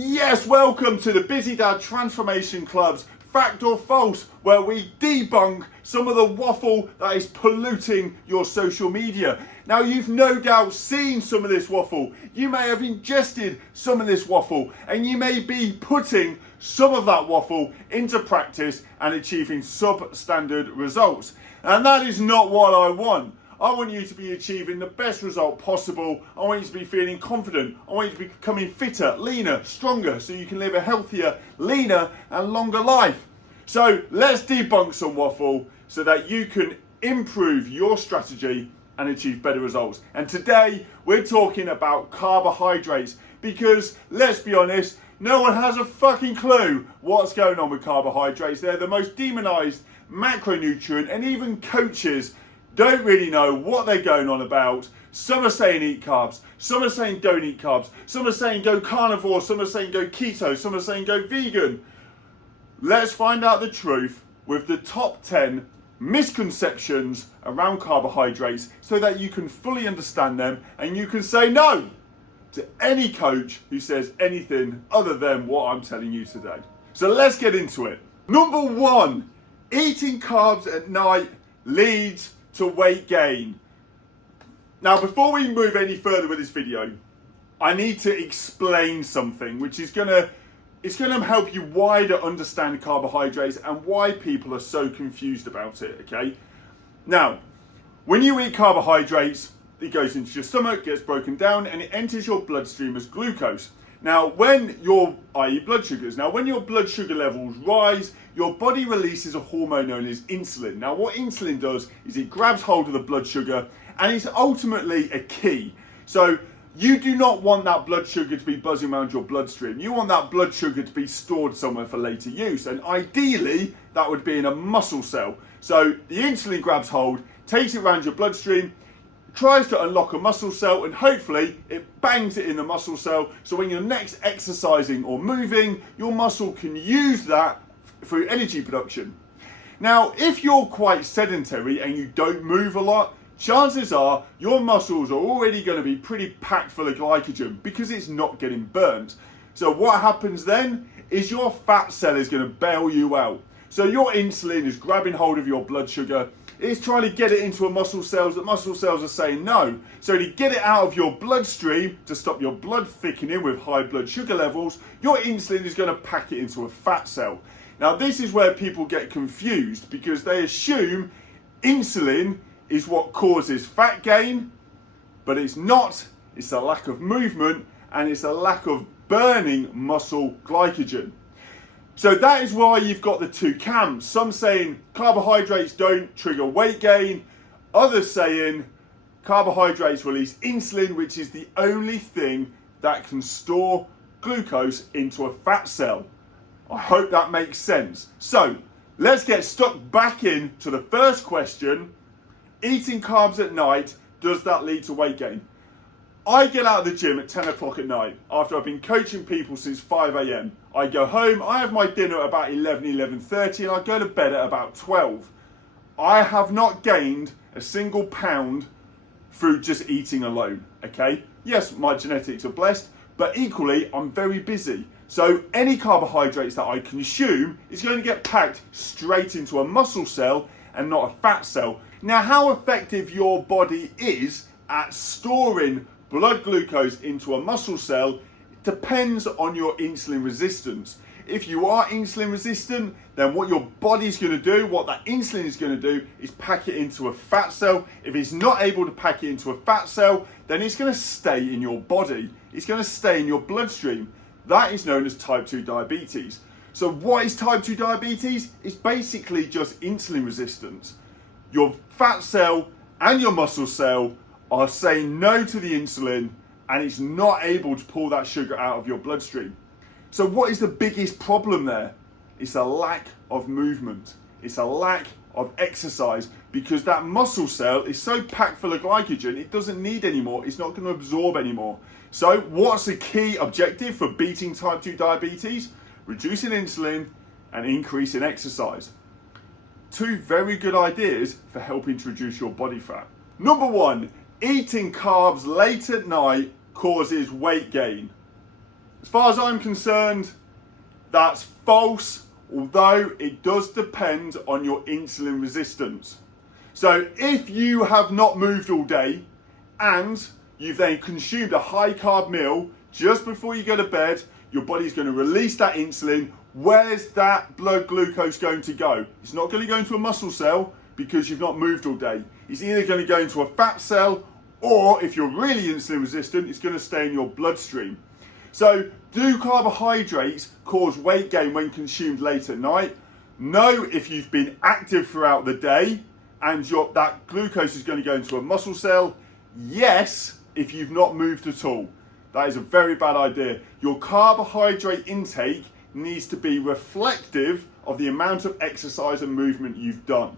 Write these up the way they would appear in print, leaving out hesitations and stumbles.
Yes, welcome to the Busy Dad Transformation Club's Fact or False, where we debunk some of the waffle that is polluting your social media. Now, you've no doubt seen some of this waffle. You may have ingested some of this waffle, and you may be putting some of that waffle into practice and achieving substandard results. And that is not what I want. I want you to be achieving the best result possible. I want you to be feeling confident. I want you to be becoming fitter, leaner, stronger, so you can live a healthier, leaner and longer life. So let's debunk some waffle so that you can improve your strategy and achieve better results. And today we're talking about carbohydrates, because let's be honest, no one has a fucking clue what's going on with carbohydrates. They're the most demonized macronutrient, and even coaches don't really know what they're going on about. Some are saying eat carbs, some are saying don't eat carbs, some are saying go carnivore, some are saying go keto, some are saying go vegan. Let's find out the truth with the top 10 misconceptions around carbohydrates so that you can fully understand them and you can say no to any coach who says anything other than what I'm telling you today. So let's get into it. Number 1, eating carbs at night leads to weight gain. Now, before we move any further with this video, I need to explain something which is gonna help you wider understand carbohydrates and why people are so confused about it, okay? Now, when you eat carbohydrates, it goes into your stomach, gets broken down, and it enters your bloodstream as glucose. Now, i.e. blood sugars. Now, when your blood sugar levels rise, your body releases a hormone known as insulin. Now, what insulin does is it grabs hold of the blood sugar, and it's ultimately a key. So you do not want that blood sugar to be buzzing around your bloodstream. You want that blood sugar to be stored somewhere for later use. And ideally, that would be in a muscle cell. So the insulin grabs hold, takes it around your bloodstream, tries to unlock a muscle cell, and hopefully it bangs it in the muscle cell, so when you're next exercising or moving, your muscle can use that through energy production. Now, if you're quite sedentary and you don't move a lot, chances are your muscles are already going to be pretty packed full of glycogen because it's not getting burnt. So what happens then is your fat cell is going to bail you out. So your insulin is grabbing hold of your blood sugar. It's trying to get it into a muscle cells. The muscle cells are saying no. So to get it out of your bloodstream, to stop your blood thickening with high blood sugar levels, your insulin is going to pack it into a fat cell. Now, this is where people get confused because they assume insulin is what causes fat gain, but it's not. It's a lack of movement and it's a lack of burning muscle glycogen. So that is why you've got the two camps. Some saying carbohydrates don't trigger weight gain. Others saying carbohydrates release insulin, which is the only thing that can store glucose into a fat cell. I hope that makes sense. So let's get stuck back into the first question. Eating carbs at night, does that lead to weight gain? I get out of the gym at 10 o'clock at night after I've been coaching people since 5 a.m. I go home, I have my dinner at about 11:30, and I go to bed at about 12. I have not gained a single pound through just eating alone, okay? Yes, my genetics are blessed, but equally, I'm very busy. So any carbohydrates that I consume is going to get packed straight into a muscle cell and not a fat cell. Now, how effective your body is at storing blood glucose into a muscle cell depends on your insulin resistance. If you are insulin resistant, then what your body's going to do, what that insulin is going to do, is pack it into a fat cell. If it's not able to pack it into a fat cell, then it's going to stay in your body. It's going to stay in your bloodstream. That is known as type 2 diabetes. So what is type 2 diabetes? It's basically just insulin resistance. Your fat cell and your muscle cell are saying no to the insulin, and it's not able to pull that sugar out of your bloodstream. So what is the biggest problem there? It's a lack of movement. It's a lack of exercise, because that muscle cell is so packed full of glycogen, it doesn't need any more. It's not going to absorb anymore. So what's the key objective for beating type 2 diabetes? Reducing insulin and increasing exercise. Two very good ideas for helping to reduce your body fat. Number 1, eating carbs late at night causes weight gain. As far as I'm concerned, that's false, although it does depend on your insulin resistance. So if you have not moved all day and you've then consumed a high carb meal just before you go to bed, your body's going to release that insulin. Where's that blood glucose going to go? It's not going to go into a muscle cell because you've not moved all day. It's either going to go into a fat cell, or if you're really insulin resistant, it's going to stay in your bloodstream. So, do carbohydrates cause weight gain when consumed late at night? No, if you've been active throughout the day and that glucose is going to go into a muscle cell. Yes, if you've not moved at all. That is a very bad idea. Your carbohydrate intake needs to be reflective of the amount of exercise and movement you've done.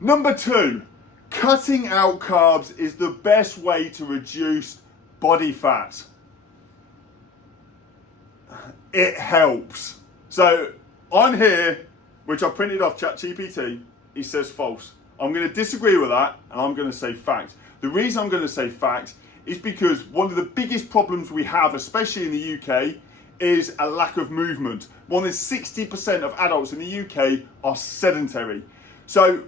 Number 2, cutting out carbs is the best way to reduce body fat. It helps. So on here, which I printed off ChatGPT, it says false. I'm going to disagree with that and I'm going to say fact. The reason I'm going to say fact is because one of the biggest problems we have, especially in the UK, is a lack of movement. More than 60% of adults in the UK are sedentary. So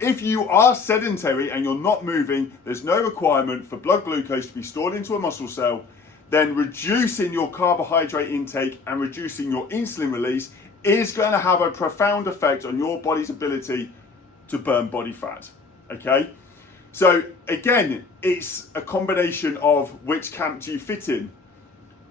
if you are sedentary and you're not moving, there's no requirement for blood glucose to be stored into a muscle cell. Then reducing your carbohydrate intake and reducing your insulin release is going to have a profound effect on your body's ability to burn body fat. Okay? So again, it's a combination of which camp do you fit in.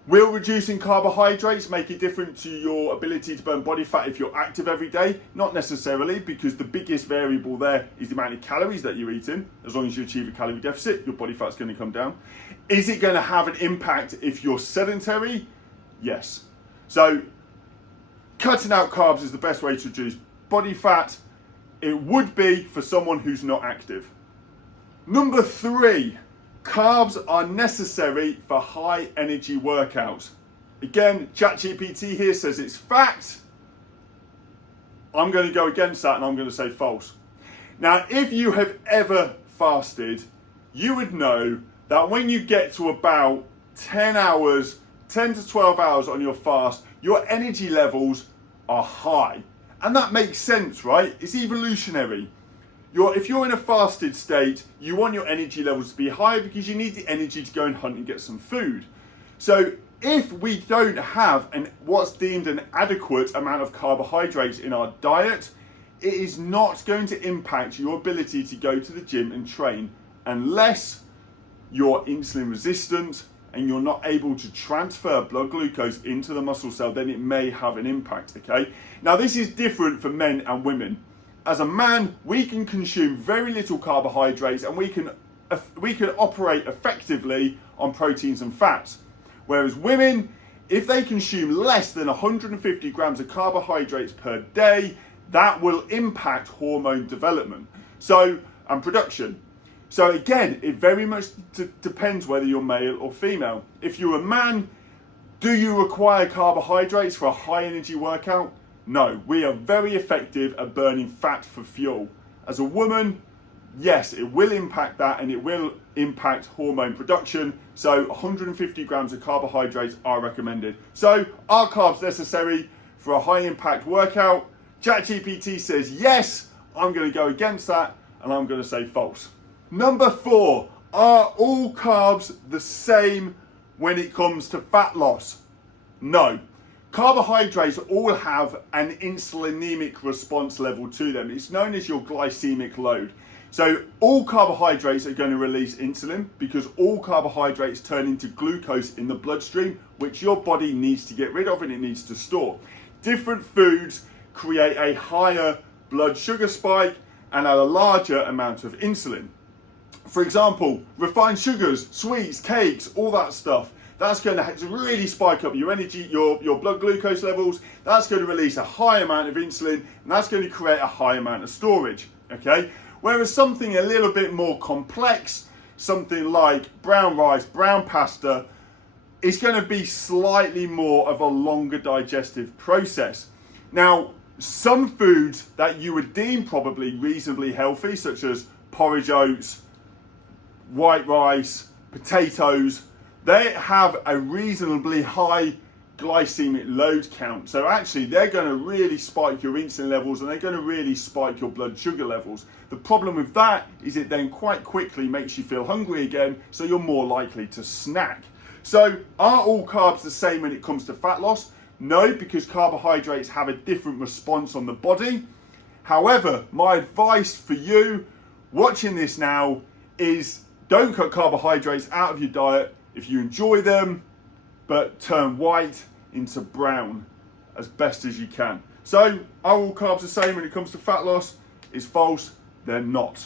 Will reducing carbohydrates make it different to your ability to burn body fat if you're active every day? Not necessarily, because the biggest variable there is the amount of calories that you're eating. As long as you achieve a calorie deficit, your body fat's going to come down. Is it going to have an impact if you're sedentary? Yes. So cutting out carbs is the best way to reduce body fat. It would be for someone who's not active. Number 3. Carbs are necessary for high energy workouts. Again, ChatGPT here says it's fact. I'm going to go against that and I'm going to say false. Now, if you have ever fasted, you would know that when you get to about 10 to 12 hours on your fast, your energy levels are high. And that makes sense, right? It's evolutionary. If you're in a fasted state, you want your energy levels to be high because you need the energy to go and hunt and get some food. So if we don't have what's deemed an adequate amount of carbohydrates in our diet, it is not going to impact your ability to go to the gym and train unless you're insulin resistant and you're not able to transfer blood glucose into the muscle cell. Then it may have an impact, okay? Now this is different for men and women. As a man, we can consume very little carbohydrates and we can operate effectively on proteins and fats. Whereas women, if they consume less than 150 grams of carbohydrates per day, that will impact hormone development and production. So again, it very much depends whether you're male or female. If you're a man, do you require carbohydrates for a high energy workout? No, we are very effective at burning fat for fuel. As a woman, yes, it will impact that and it will impact hormone production. So 150 grams of carbohydrates are recommended. So are carbs necessary for a high impact workout? ChatGPT says yes. I'm going to go against that and I'm going to say false. Number 4, are all carbs the same when it comes to fat loss? No. Carbohydrates all have an insulinemic response level to them. It's known as your glycemic load. So all carbohydrates are going to release insulin because all carbohydrates turn into glucose in the bloodstream, which your body needs to get rid of and it needs to store. Different foods create a higher blood sugar spike and a larger amount of insulin. For example, refined sugars, sweets, cakes, all that stuff. That's going to really spike up your energy, your blood glucose levels. That's going to release a high amount of insulin, and that's going to create a high amount of storage, okay? Whereas something a little bit more complex, something like brown rice, brown pasta, is going to be slightly more of a longer digestive process. Now, some foods that you would deem probably reasonably healthy, such as porridge oats, white rice, potatoes, they have a reasonably high glycemic load count. So actually they're going to really spike your insulin levels and they're going to really spike your blood sugar levels. The problem with that is it then quite quickly makes you feel hungry again, so you're more likely to snack. So are all carbs the same when it comes to fat loss? No, because carbohydrates have a different response on the body. However, my advice for you watching this now is don't cut carbohydrates out of your diet if you enjoy them, but turn white into brown as best as you can. So are all carbs the same when it comes to fat loss? It's false, they're not.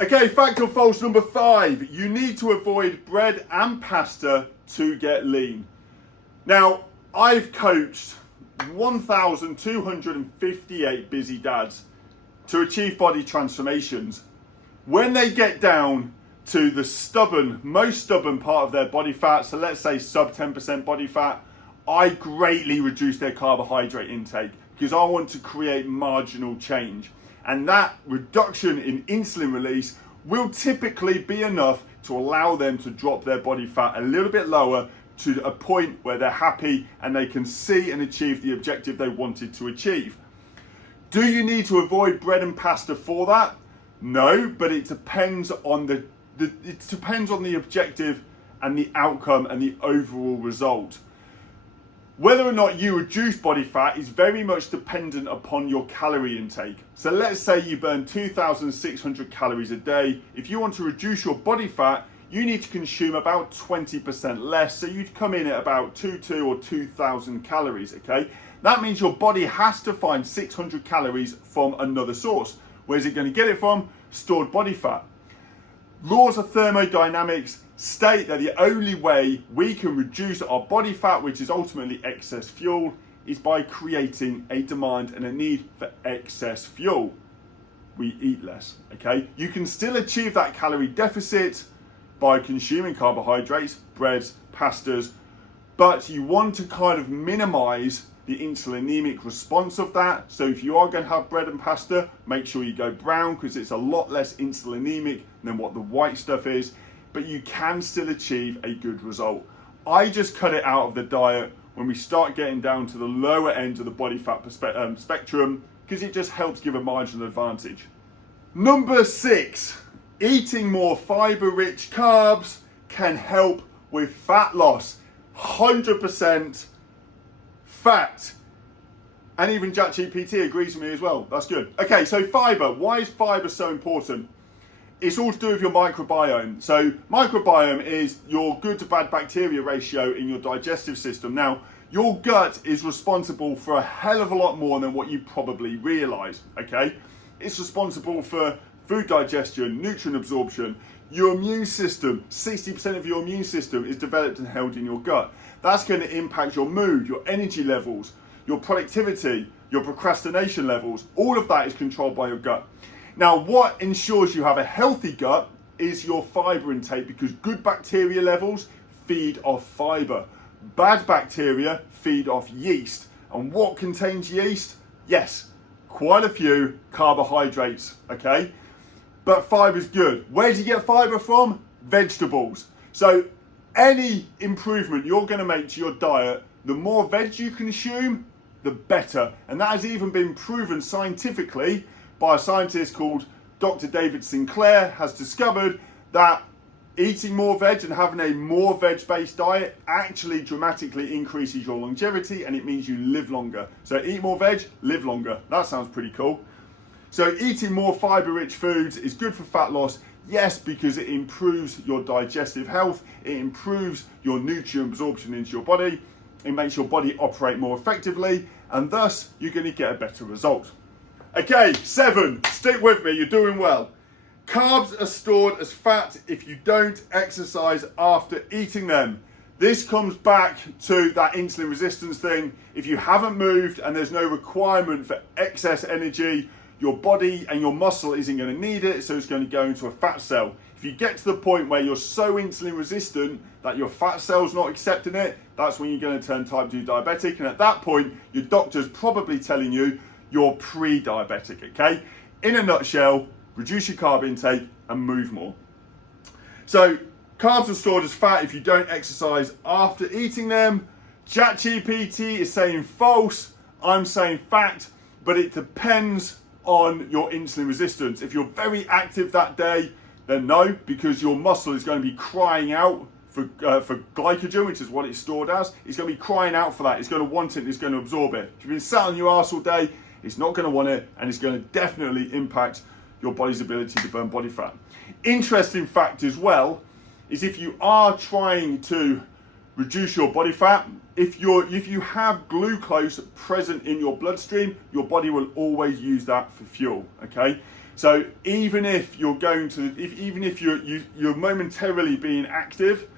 Okay, fact or false number 5, you need to avoid bread and pasta to get lean. Now, I've coached 1,258 busy dads to achieve body transformations. When they get down to the most stubborn part of their body fat, so let's say sub 10% body fat, I greatly reduce their carbohydrate intake because I want to create marginal change. And that reduction in insulin release will typically be enough to allow them to drop their body fat a little bit lower to a point where they're happy and they can see and achieve the objective they wanted to achieve. Do you need to avoid bread and pasta for that? No, but it depends on the objective and the outcome and the overall result. Whether or not you reduce body fat is very much dependent upon your calorie intake. So let's say you burn 2,600 calories a day. If you want to reduce your body fat, you need to consume about 20% less. So you'd come in at about 2,200 or 2,000 calories, okay? That means your body has to find 600 calories from another source. Where's it going to get it from? Stored body fat. Laws of thermodynamics state that the only way we can reduce our body fat, which is ultimately excess fuel, is by creating a demand and a need for excess fuel. We eat less, okay? You can still achieve that calorie deficit by consuming carbohydrates, breads, pastas, but you want to kind of minimize the insulinemic response of that. So if you are going to have bread and pasta, make sure you go brown because it's a lot less insulinemic than what the white stuff is, but you can still achieve a good result. I just cut it out of the diet when we start getting down to the lower end of the body fat spectrum because it just helps give a marginal advantage. Number 6, eating more fiber-rich carbs can help with fat loss. 100% fact. And even ChatGPT agrees with me as well. That's good. Okay, so fiber. Why is fiber so important? It's all to do with your microbiome. So microbiome is your good to bad bacteria ratio in your digestive system. Now, your gut is responsible for a hell of a lot more than what you probably realize, okay? It's responsible for food digestion, nutrient absorption. Your immune system, 60% of your immune system is developed and held in your gut. That's going to impact your mood, your energy levels, your productivity, your procrastination levels. All of that is controlled by your gut. Now, what ensures you have a healthy gut is your fiber intake, because good bacteria levels feed off fiber. Bad bacteria feed off yeast. And what contains yeast? Yes, quite a few carbohydrates, okay? But fiber's good. Where do you get fiber from? Vegetables. So any improvement you're going to make to your diet, the more veg you consume, the better. And that has even been proven scientifically by a scientist called Dr. David Sinclair. Has discovered that eating more veg and having a more veg-based diet actually dramatically increases your longevity, and it means you live longer. So eat more veg, live longer. That sounds pretty cool. So eating more fiber-rich foods is good for fat loss. Yes, because it improves your digestive health, it improves your nutrient absorption into your body, it makes your body operate more effectively, and thus you're going to get a better result. Okay, 7, stick with me, you're doing well. Carbs are stored as fat if you don't exercise after eating them. This comes back to that insulin resistance thing. If you haven't moved and there's no requirement for excess energy, your body and your muscle isn't going to need it, so it's going to go into a fat cell. If you get to the point where you're so insulin resistant that your fat cell's not accepting it, that's when you're going to turn type 2 diabetic, and at that point, your doctor's probably telling you you're pre-diabetic, okay? In a nutshell, reduce your carb intake and move more. So Carbs are stored as fat if you don't exercise after eating them. ChatGPT is saying false. I'm saying fact, but it depends on your insulin resistance. If you're very active that day, then no, because your muscle is going to be crying out for glycogen, which is what it's stored as. It's going to be crying out for that. It's going to want it and it's going to absorb it. If you've been sat on your arse all day, it's not going to want it, and it's going to definitely impact your body's ability to burn body fat. Interesting fact as well is if you are trying to reduce your body fat, if you have glucose present in your bloodstream, your body will always use that for fuel. Okay, so even if you're you're momentarily being active,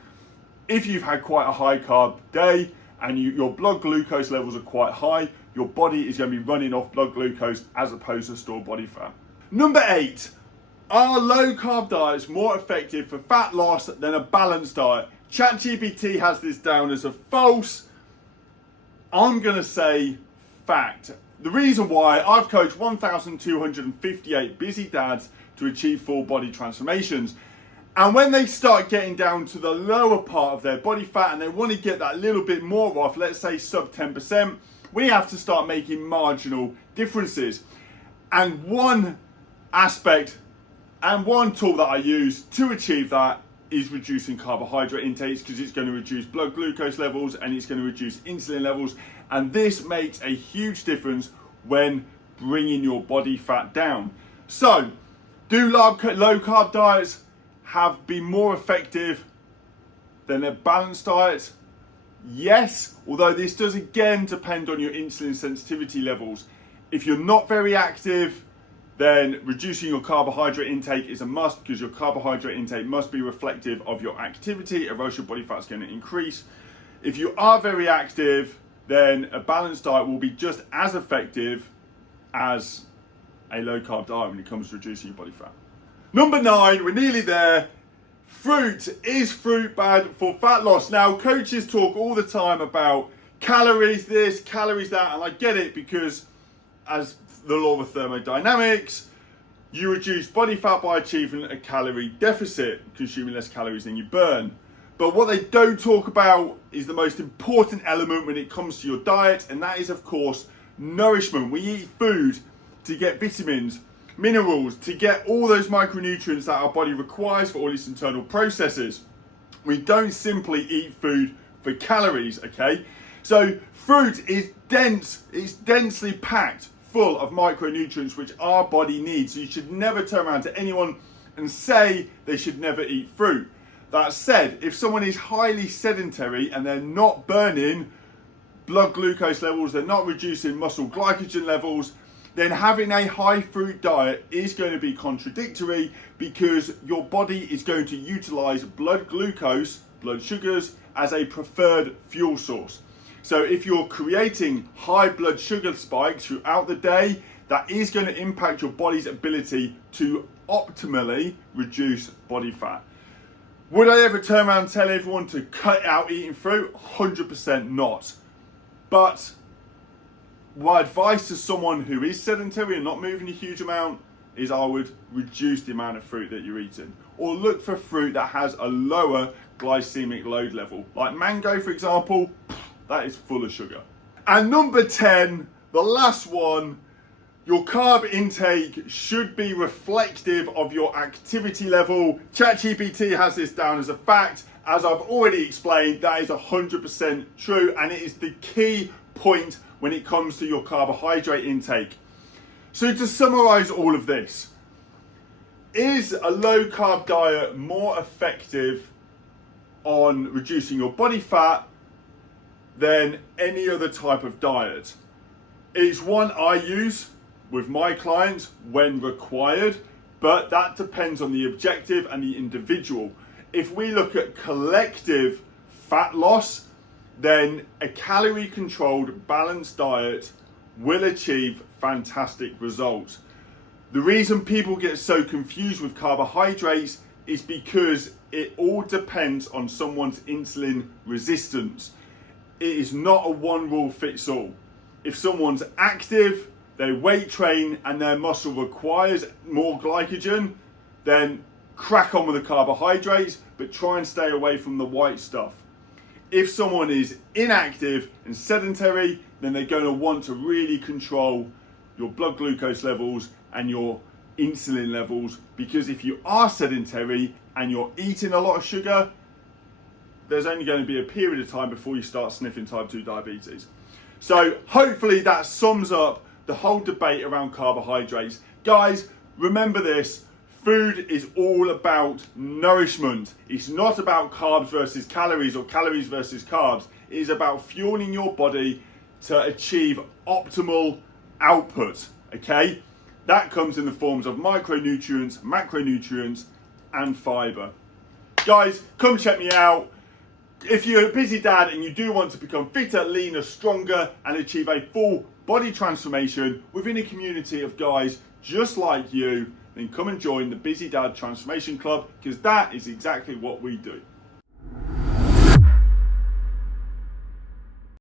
if you've had quite a high carb day and your blood glucose levels are quite high, your body is going to be running off blood glucose as opposed to stored body fat. Number 8, are low carb diets more effective for fat loss than a balanced diet? ChatGPT has this down as a false. I'm going to say fact. The reason why, I've coached 1,258 busy dads to achieve full body transformations. And when they start getting down to the lower part of their body fat and they want to get that little bit more off, let's say sub 10%, we have to start making marginal differences. And one aspect and one tool that I use to achieve that is reducing carbohydrate intakes, because it's going to reduce blood glucose levels and it's going to reduce insulin levels. And this makes a huge difference when bringing your body fat down. So, do low carb diets have been more effective than a balanced diet? Yes, although this does again depend on your insulin sensitivity levels. If you're not very active, then reducing your carbohydrate intake is a must, because your carbohydrate intake must be reflective of your activity, or else your body fat's going to increase. If you are very active, then a balanced diet will be just as effective as a low carb diet when it comes to reducing your body fat. Number 9, we're nearly there. Fruit. Is fruit bad for fat loss? Now, coaches talk all the time about calories this, calories that, and I get it, because as the law of thermodynamics, you reduce body fat by achieving a calorie deficit, consuming less calories than you burn. But what they don't talk about is the most important element when it comes to your diet, and that is, of course, nourishment. We eat food to get vitamins, minerals, to get all those micronutrients that our body requires for all its internal processes. We don't simply eat food for calories, okay? So fruit is dense, it's densely packed full of micronutrients which our body needs. So you should never turn around to anyone and say they should never eat fruit. That said, if someone is highly sedentary and they're not burning blood glucose levels, they're not reducing muscle glycogen levels, then having a high fruit diet is going to be contradictory, because your body is going to utilize blood glucose, blood sugars, as a preferred fuel source. So if you're creating high blood sugar spikes throughout the day, that is going to impact your body's ability to optimally reduce body fat. Would I ever turn around and tell everyone to cut out eating fruit? 100% not. But my advice to someone who is sedentary and not moving a huge amount is I would reduce the amount of fruit that you're eating, or look for fruit that has a lower glycemic load level. Like mango, for example, that is full of sugar. And number 10, the last one, your carb intake should be reflective of your activity level. ChatGPT has this down as a fact. As I've already explained, that is 100% true, and it is the key point when it comes to your carbohydrate intake. So to summarize all of this, is a low carb diet more effective on reducing your body fat than any other type of diet? It's one I use with my clients when required, but that depends on the objective and the individual. If we look at collective fat loss, then a calorie controlled balanced diet will achieve fantastic results. The reason people get so confused with carbohydrates is because it all depends on someone's insulin resistance. It is not a one rule fits all. If someone's active, they weight train, and their muscle requires more glycogen, then crack on with the carbohydrates. but try and stay away from the white stuff. If someone is inactive and sedentary, then they're going to want to really control your blood glucose levels and your insulin levels, because if you are sedentary and you're eating a lot of sugar, there's only going to be a period of time before you start sniffing type 2 diabetes. So hopefully that sums up the whole debate around carbohydrates. Guys, remember this, food is all about nourishment. It's not about carbs versus calories or calories versus carbs. It is about fueling your body to achieve optimal output, okay? That comes in the forms of micronutrients, macronutrients, and fiber. Guys, come check me out. If you're a busy dad and you do want to become fitter, leaner, stronger, and achieve a full body transformation within a community of guys just like you, then come and join the Busy Dad Transformation Club, because that is exactly what we do.